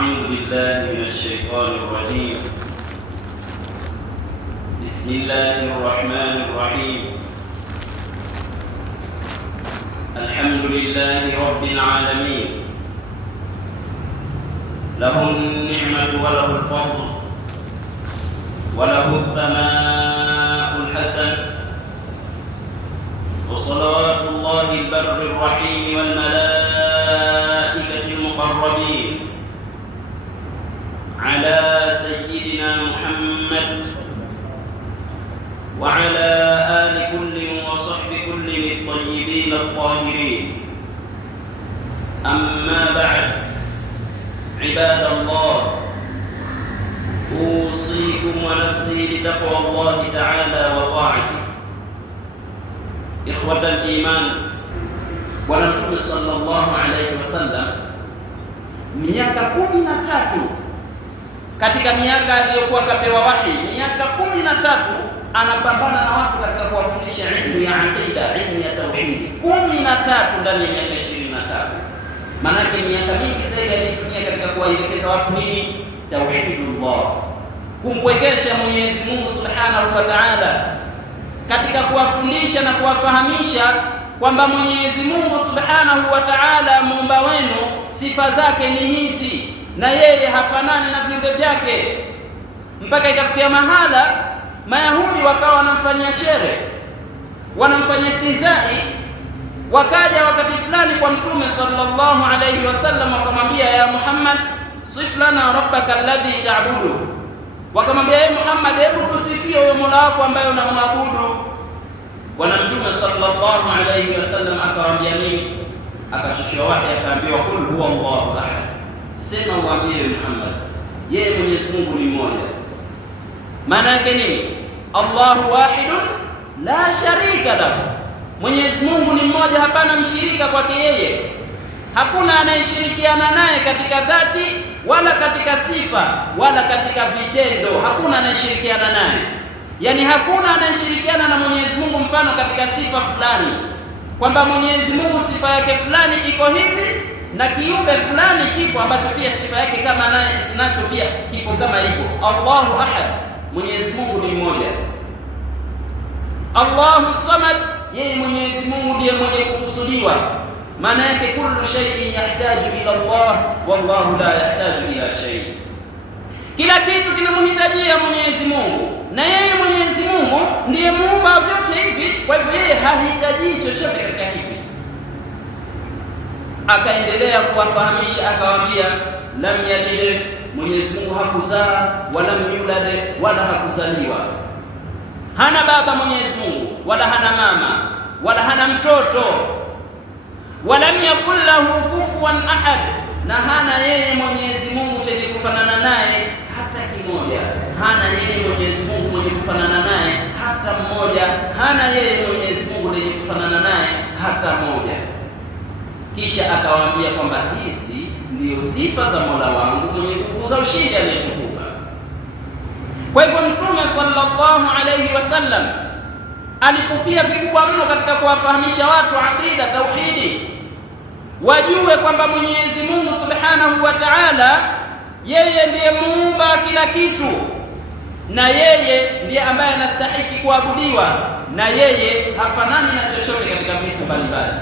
أعوذ بالله من الشيطان الرجيم. بسم الله الرحمن الرحيم. الحمد لله رب العالمين، له النعمة وله الفضل وله الثناء الحسن، وصلوات الله البر الرحيم والملائكة المقربين على سيدنا محمد وعلى آل كل وصحب كل الطيبين الطاهرين. أما بعد، عباد الله، أوصيكم ونفسي بتقوى الله تعالى وطاعته. إخوة الإيمان، ونبي صلى الله عليه وسلم miaka 13 katika miaka aliyokuwa kapewa wahi, miaka 13 anapambana na watu katika kuwafundisha ilmu ya aqida, ilmu ya tauhidi. 13 ndani ya miaka 23. Maanake miaka mingi zaidi alitumia katika kuwaelekeza watu nini? Tauhidullah, kumpwekesha Mwenyezi Mungu Subhanahu wa Ta'ala, katika kuwafundisha na kuwafahamisha kwamba Mwenyezi Mungu Subhanahu wa Ta'ala muumba wenu, sifa zake ni hizi na yeye hafanani na viumbe vyake. Mpaka ikafikia mahala Mayahudi wakawa wanamfanyia shere, wanamfanyia sinzai. Wakaja wakati fulani kwa Mtume sallallahu alayhi wasallam, wakamwambia ya Muhammad, sif lana rabbaka alladhi ta'budu. Wakamwambia ya Muhammad, hebu tusifie huyo Mola wako ambaye unamwabudu. Bwana Mtume sallallahu alayhi wasallam akawaambia nini? Akashushia wahi, akaambiwa kul huwa Allahu ahad, sema uambie Muhammad, yeye Mwenyezi Mungu ni mmoja. Maana yake nini? Allahu wahidun la sharika lahu, Mwenyezi Mungu ni mmoja, hapana mshirika kwake yeye. Hakuna anayeshirikiana naye katika dhati wala katika sifa wala katika vitendo. Hakuna anayeshirikiana naye, yani hakuna anayeshirikiana na Mwenyezi Mungu mfano katika sifa fulani, kwamba Mwenyezi Mungu sifa yake fulani iko hivi na kiumbe fulani kipo ambacho pia sifa yake kama nacho pia kipo kama hivyo. Allahu ahad, Mwenyezi Mungu ni mmoja. Allahu samad, yeye Mwenyezi Mungu ndiye mwenye kukusudiwa. Maana yake kullu shay'in yahtaju ila Allah wallahu la yahtaju ila shay', kila kitu kinamhitajia Mwenyezi Mungu na yeye Mwenyezi Mungu ndiye muumba vyote hivi. Kwa hivyo yeye hahitaji chochote katika hivi. Akaendelea kuwafahamisha, akawaambia lam yalid, Mwenyezi Mungu hakuzaa, wala yulad, wala hakuzaliwa. Hana baba Mwenyezi Mungu, wala hana mama, wala hana mtoto. Walam yakul lahu kufuwan ahad, na hana yeye Mwenyezi Mungu chenye kufanana naye hata kimoja. Hana yeye Mwenyezi Mungu mwenye kufanana naye hata mmoja. Hana yeye Mwenyezi Mungu mwenye kufanana naye hata moja. Kisha akawaambia kwamba hizi ndio sifa za Mola wangu mwenye nguvu za ushindi aliyetukuka. Kwa hivyo Mtume sallallahu alayhi wasallam alikupia vikubwa mno katika kuwafahamisha watu aqida, tauhidi, wajue kwamba Mwenyezi Mungu Subhanahu wa Ta'ala yeye ndiye muumba kila kitu, na yeye ndiye ambaye anastahili kuabudiwa, na yeye hafanani na chochote katika vitu mbalimbali.